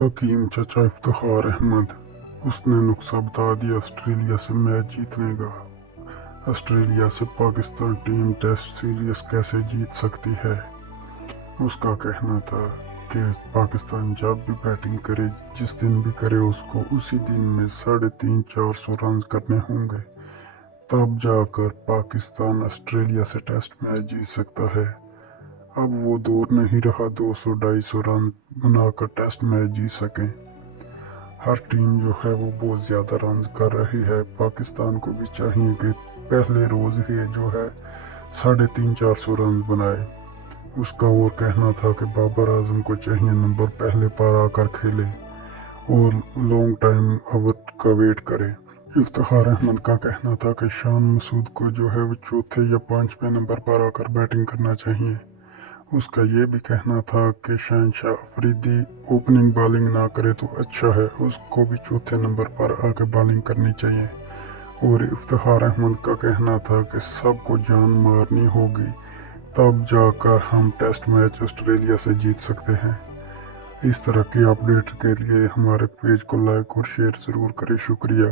हकीम चचा इफ्तिखार अहमद, उसने नुस्खा बता दिया ऑस्ट्रेलिया से मैच जीतने का। ऑस्ट्रेलिया से पाकिस्तान टीम टेस्ट सीरीज कैसे जीत सकती है। उसका कहना था कि पाकिस्तान जब भी बैटिंग करे, जिस दिन भी करे, उसको उसी दिन में 350-400 रन करने होंगे, तब जाकर पाकिस्तान ऑस्ट्रेलिया से टेस्ट मैच जीत सकता है। अब वो दौर नहीं रहा 200-250 रन बनाकर टेस्ट मैच जीत सकें। हर टीम जो है वो बहुत ज़्यादा रन कर रही है। पाकिस्तान को भी चाहिए कि पहले रोज़ ही जो है 350-400 रन बनाए। उसका और कहना था कि बाबर आजम को चाहिए नंबर पहले पर आकर खेले और लॉन्ग टाइम ओवर का वेट करे। इफ्तिखार अहमद का कहना था कि शान मसूद को जो है वो चौथे या पांचवें नंबर पर आकर बैटिंग करना चाहिए। उसका ये भी कहना था कि शहनशाह अफरीदी ओपनिंग बॉलिंग ना करे तो अच्छा है, उसको भी चौथे नंबर पर आकर बॉलिंग करनी चाहिए। और इफ्तिखार अहमद का कहना था कि सबको जान मारनी होगी, तब जाकर हम टेस्ट मैच ऑस्ट्रेलिया से जीत सकते हैं। इस तरह की अपडेट के लिए हमारे पेज को लाइक और शेयर ज़रूर करें। शुक्रिया।